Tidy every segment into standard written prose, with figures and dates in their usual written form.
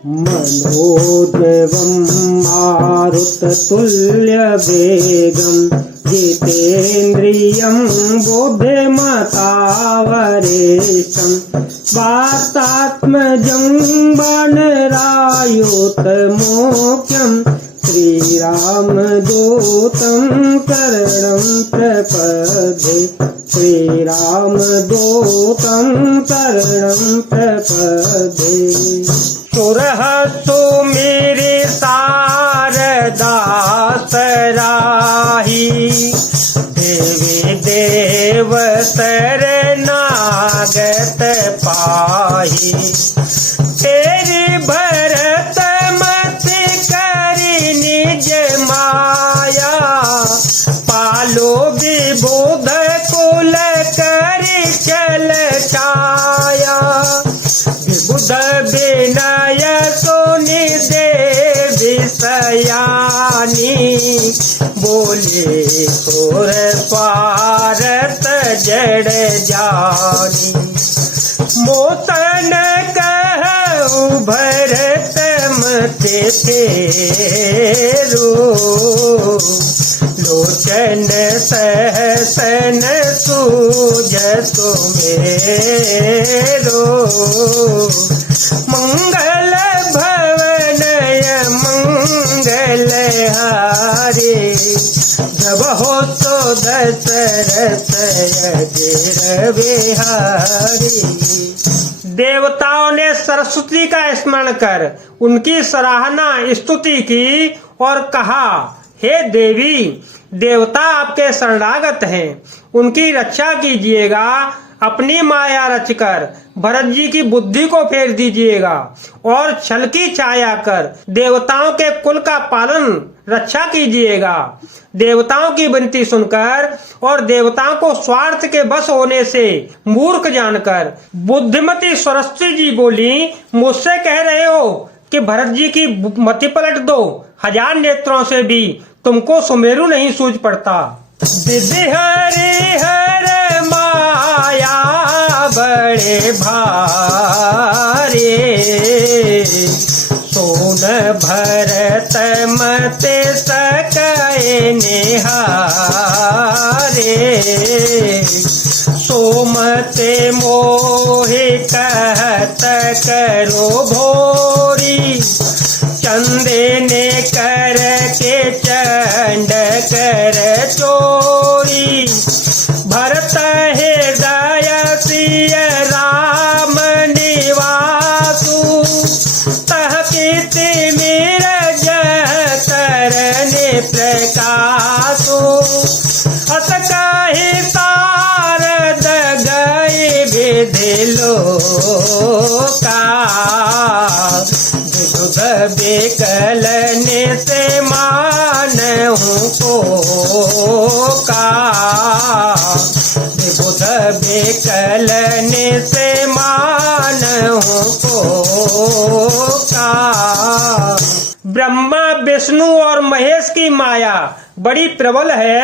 मनोजवं मारुततुल्यवेगं जितेन्द्रियं बुद्धिमतावरेशं वातात्मजं वनरायुतमोख्यं श्रीरामदूतं शरणं प्रपद्ये श्रीरामदूतं शरणं प्रपद्ये। सुरहसु मेरे शारदा सराही देवी देव शरणागत पाही तेरी भरत मति करी निज माया पालो विबुध कुल करी चल छाया विबुध विनय सुनि देवी सयानी बोले सुर स्वारत जड़ जानी मोतन कहु भरत मते फेरो लोचन सहसन सूजसु मेरो मंगल भवनय मंगल हारे जब हो तो दशरथ अजर बिहारी। देवताओं ने सरस्वती का स्मरण कर उनकी सराहना स्तुति की और कहा, हे देवी, देवता आपके शरणागत हैं, उनकी रक्षा कीजिएगा। अपनी माया रचकर भरत जी की बुद्धि को फेर दीजिएगा और छल की छाया कर देवताओं के कुल का पालन रक्षा कीजिएगा। देवताओं की विनती सुनकर और देवताओं को स्वार्थ के बस होने से मूर्ख जानकर बुद्धिमती सरस्वती जी बोली, मुझसे कह रहे हो कि भरत जी की मति पलट दो, हजार नेत्रों से भी तुमको सुमेरु नहीं सूझ पड़ता। विधि हरि हर माया बड़े भारे सोन भरत मते सकय निहारे सोमते मोहि कहत करो भोरी चंदे ने कर के चंड कर चोरी भरत हृदय सिय राम निवासु तह कीर्ति मीर जह करने प्रकाशु अस कहि तारद गए विधि लोका बेकलने से मानहु को का बुध बेकलने से मानहु को का। ब्रह्मा विष्णु और महेश की माया बड़ी प्रबल है,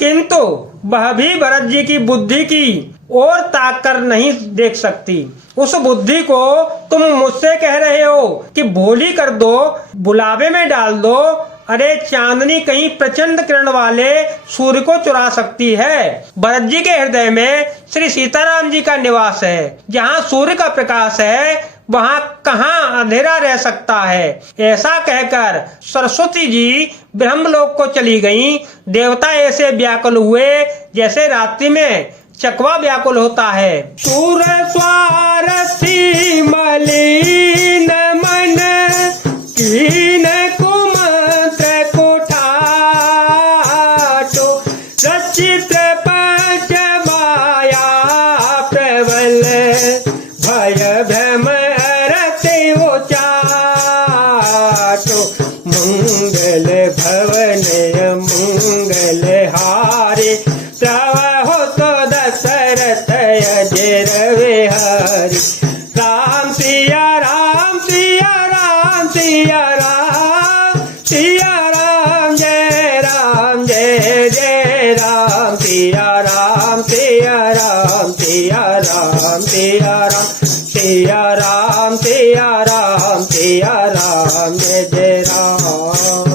किंतु वह भी भरत जी की बुद्धि की और ताक कर नहीं देख सकती। उस बुद्धि को तुम मुझसे कह रहे हो कि भोली कर दो, बुलावे में डाल दो। अरे चांदनी कहीं प्रचंड किरण वाले सूर्य को चुरा सकती है। भरत जी के हृदय में श्री सीताराम जी का निवास है। जहाँ सूर्य का प्रकाश है वहाँ कहाँ अंधेरा रह सकता है। ऐसा कहकर सरस्वती जी ब्रह्मलोक को चली गईं। देवता ऐसे व्याकुल हुए जैसे रात्रि में चकवा व्याकुल होता है। सूर स्वारथी मलिन मन कीन कुमंत्र कुठाटो रचित पंच माया प्रबल भय भ्रम हरते चाटो मंगल भवन मंगल हारे प्रभु तो दशरथ अजर बिहारी। राम सिया राम सिया राम सिया राम सिया राम जय राम जय जय राम सिया राम सिया राम सिया राम सिया राम सिया राम सिया राम सिया राम जय राम।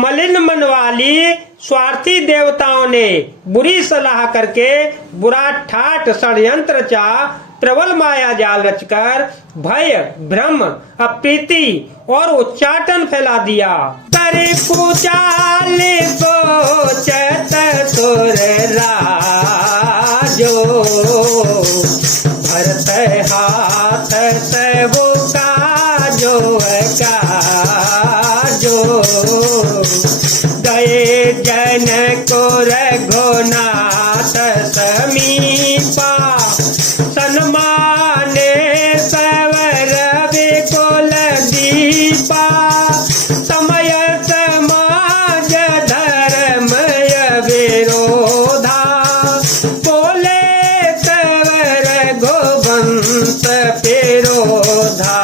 मलिन मन वाली स्वार्थी देवताओं ने बुरी सलाह करके बुरा ठाठ षड्यंत्र रचा, प्रबल माया जाल रचकर भय भ्रम अप्रीति और उच्चाटन फैला दिया। करे पूचाल सोचत सुर राजो, भरत हाथ सबो काजो काजो, गए जन को रघुनाथ समीपा, सन्माने सवर विकुल दीपा, समय समाज धर्म विरोधा, बोले सवर गोवंश विरोधा,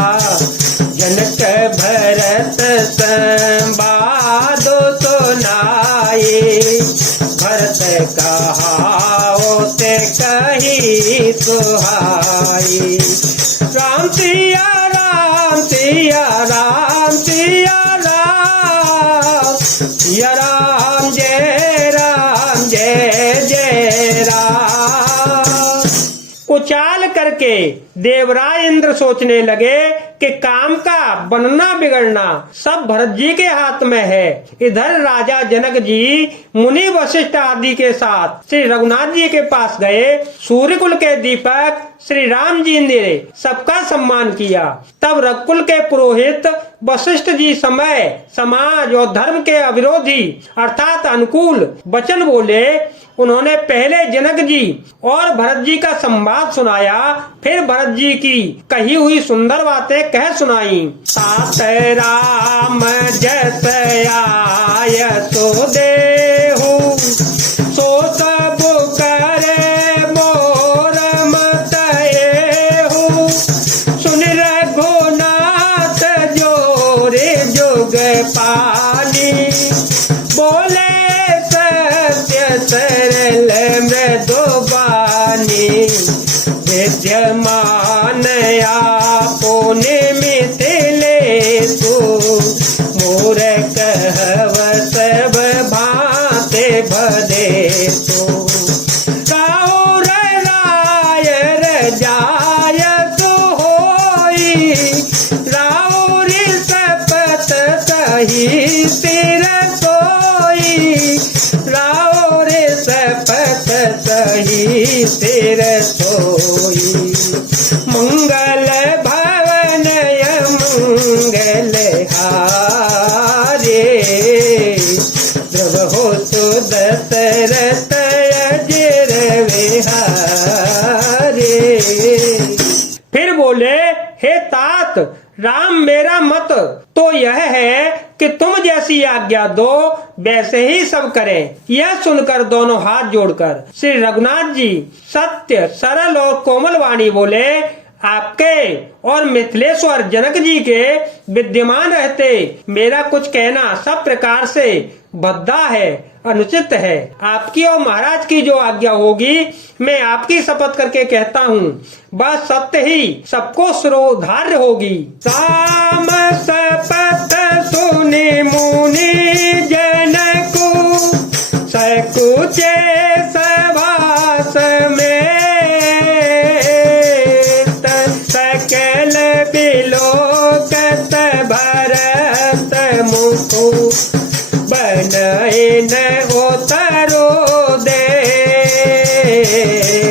जनक भरत संवाद सुनाए, भरत कहाओ ते कही सुहाई। राम सिया राम सिया राम सिया राम, सिया राम जय जय राम। उचाल करके देवराज इंद्र सोचने लगे कि काम का बनना बिगड़ना सब भरत जी के हाथ में है। इधर राजा जनक जी मुनि वशिष्ठ आदि के साथ श्री रघुनाथ जी के पास गए। सूर्यकुल के दीपक श्री राम जी ने सबका सम्मान किया। तब रघुकुल के पुरोहित वशिष्ठ जी समय समाज और धर्म के अविरोधी अर्थात अनुकूल वचन बोले। उन्होंने पहले जनक जी और भरत जी का संवाद सुनाया, फिर भरत जी की कही हुई सुंदर बातें कह सुनाई। तात राम जस आय सो देहु, सो सब करे मोर मत एहु, सुन रघुनाथ जोरे जोग पानी, बोले सरल मृदुबानी, विद्यमान आपुने मिथिलेषु, मोर कहव सब भांति भदेषु, राउर राय रजाय सोई, राउर सपत सही सिर सोई, राउर सपत सही सिर सोई, मंगल भवन मंगल हारे, जब हो तो दशरथ अजर विहारे। फिर बोले, हे तात, राम मेरा मत तो यह है कि तुम जैसी आज्ञा दो वैसे ही सब करें। यह सुनकर दोनों हाथ जोड़कर श्री रघुनाथ जी सत्य सरल और कोमल वाणी बोले, आपके और मिथिलेश्वर जनक जी के विद्यमान रहते मेरा कुछ कहना सब प्रकार से भद्दा है, अनुचित है। आपकी और महाराज की जो आज्ञा होगी मैं आपकी शपथ करके कहता हूँ, बस सत्य ही सबको सुरोधार्य होगी। साम शपथ सुनि मुनि जनकु, सकुचे सभास में, सकल बिलोकत भरत मुखु, बनयन उतरो दे,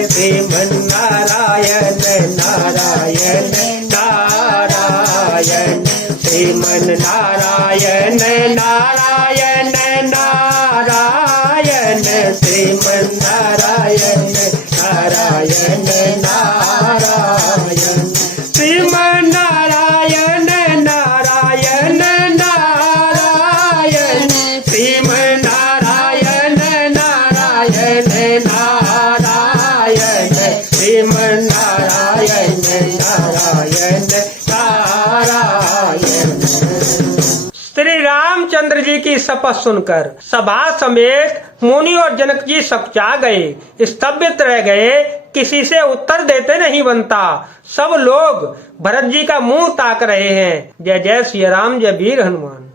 श्रीमन नारायण नारायण नारायण, श्रीमन नारायण नारायण नारायण, श्रीमन नारायण नारायण नारायण, श्रीमन नारायण नारायण नारायण, श्रीमन नारायण नारायण नारायण, श्रीमन नारायण नारायण नारायण। श्री रामचंद्र रामचंद्र जी की शपथ सुनकर सभा समेत मुनि और जनक जी सकचा गए, स्तब्ध रह गए, किसी से उत्तर देते नहीं बनता। सब लोग भरत जी का मुंह ताक रहे हैं। जय जय श्री राम, जय वीर हनुमान।